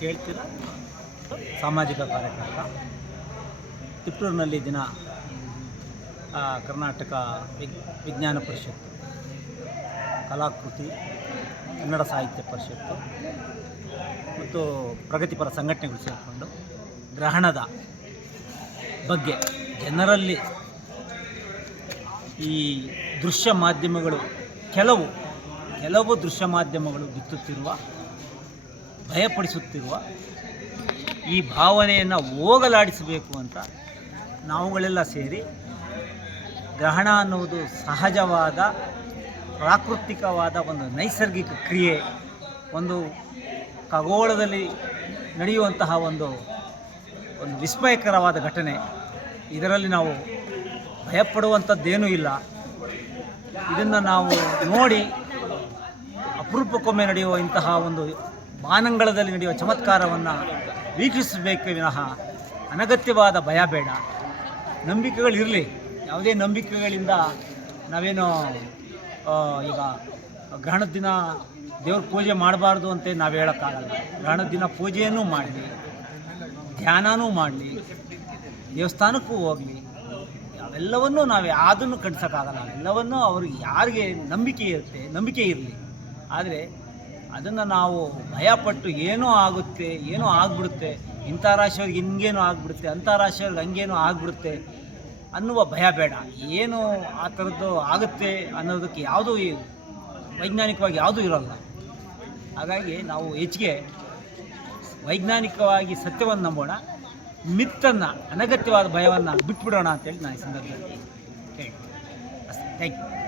ಕೇಳ್ತೀರ? ಸಾಮಾಜಿಕ ಕಾರ್ಯಕರ್ತ ತಿಪ್ಟೂರಿನಲ್ಲಿ ದಿನ ಕರ್ನಾಟಕ ವಿಜ್ಞಾನ ಪರಿಷತ್ತು. ಕಲಾಕೃತಿ, ಕನ್ನಡ ಸಾಹಿತ್ಯ ಪರಿಷತ್ತು. ಮತ್ತು ಪ್ರಗತಿಪರ ಸಂಘಟನೆಗಳು ಸೇರಿಕೊಂಡು ಗ್ರಹಣದ ಬಗ್ಗೆ ಜನರಲ್ಲಿ ಈ ದೃಶ್ಯ ಮಾಧ್ಯಮಗಳು, ಕೆಲವು ಕೆಲವು ದೃಶ್ಯ ಮಾಧ್ಯಮಗಳು ಬಿತ್ತುತ್ತಿರುವ ಭಯಪಡಿಸುತ್ತಿರುವ ಈ ಭಾವನೆಯನ್ನು ಹೋಗಲಾಡಿಸಬೇಕು ಅಂತ ನಾವುಗಳೆಲ್ಲ ಸೇರಿ ಗ್ರಹಣ ಅನ್ನುವುದು ಸಹಜವಾದ, ಪ್ರಾಕೃತಿಕವಾದ ಒಂದು ನೈಸರ್ಗಿಕ ಕ್ರಿಯೆ, ಒಂದು ಖಗೋಳದಲ್ಲಿ ನಡೆಯುವಂತಹ ಒಂದು ಒಂದು ವಿಸ್ಮಯಕರವಾದ ಘಟನೆ. ಇದರಲ್ಲಿ ನಾವು ಭಯಪಡುವಂಥದ್ದೇನೂ ಇಲ್ಲ. ಇದನ್ನು ನಾವು ನೋಡಿ ಅಪರೂಪಕ್ಕೊಮ್ಮೆ ನಡೆಯುವ ಇಂತಹ ಒಂದು ಬಾನಂಗಳದಲ್ಲಿ ನಡೆಯುವ ಚಮತ್ಕಾರವನ್ನು ವೀಕ್ಷಿಸಬೇಕೇ ವಿನಃ. ಅನಗತ್ಯವಾದ ಭಯ ಬೇಡ. ನಂಬಿಕೆಗಳಿರಲಿ ಯಾವುದೇ ನಂಬಿಕೆಗಳಿಂದ ನಾವೇನು ಈಗ ಗ್ರಹಣದ ದಿನ ದೇವ್ರ ಪೂಜೆ ಮಾಡಬಾರ್ದು ಅಂತ ನಾವು ಹೇಳೋಕ್ಕಾಗಲ್ಲ. ಗ್ರಹಣದ ದಿನ ಪೂಜೆಯನ್ನು ಮಾಡಲಿ. ಧ್ಯಾನನೂ ಮಾಡಲಿ. ದೇವಸ್ಥಾನಕ್ಕೂ ಹೋಗಲಿ. ಅವೆಲ್ಲವನ್ನೂ ನಾವು ಯಾವುದನ್ನು ಕಟ್ಸೋಕ್ಕಾಗಲ್ಲ. ಎಲ್ಲವನ್ನೂ ಅವ್ರಿಗೆ ಯಾರಿಗೆ ನಂಬಿಕೆ ಇರುತ್ತೆ, ನಂಬಿಕೆ ಇರಲಿ. ಆದರೆ ಅದನ್ನು ನಾವು ಭಯಪಟ್ಟು ಏನೋ ಆಗುತ್ತೆ, ಏನೋ ಆಗ್ಬಿಡುತ್ತೆ, ಇಂಥ ರಾಶಿಯವ್ರಿಗೆ ಹಿಂಗೇನೋ ಆಗ್ಬಿಡುತ್ತೆ, ಅಂಥ ರಾಶಿಯವ್ರಿಗೆ ಹಂಗೇನೋ ಆಗ್ಬಿಡುತ್ತೆ ಅನ್ನುವ ಭಯ ಬೇಡ. ಏನು ಆ ಥರದ್ದು ಆಗುತ್ತೆ ಅನ್ನೋದಕ್ಕೆ ಯಾವುದೂ ವೈಜ್ಞಾನಿಕವಾಗಿ ಯಾವುದೂ ಇರೋಲ್ಲ. ಹಾಗಾಗಿ ನಾವು ಹೆಚ್ಚಿಗೆ ವೈಜ್ಞಾನಿಕವಾಗಿ ಸತ್ಯವನ್ನು ನಂಬೋಣ, ಮಿತ್ತನ್ನು, ಅನಗತ್ಯವಾದ ಭಯವನ್ನು ಬಿಟ್ಬಿಡೋಣ ಅಂತೇಳಿ ನಾನು ಈ ಸಂದರ್ಭದಲ್ಲಿ ಹೇಳ್ತೀನಿ ಅಷ್ಟೇ. Thank you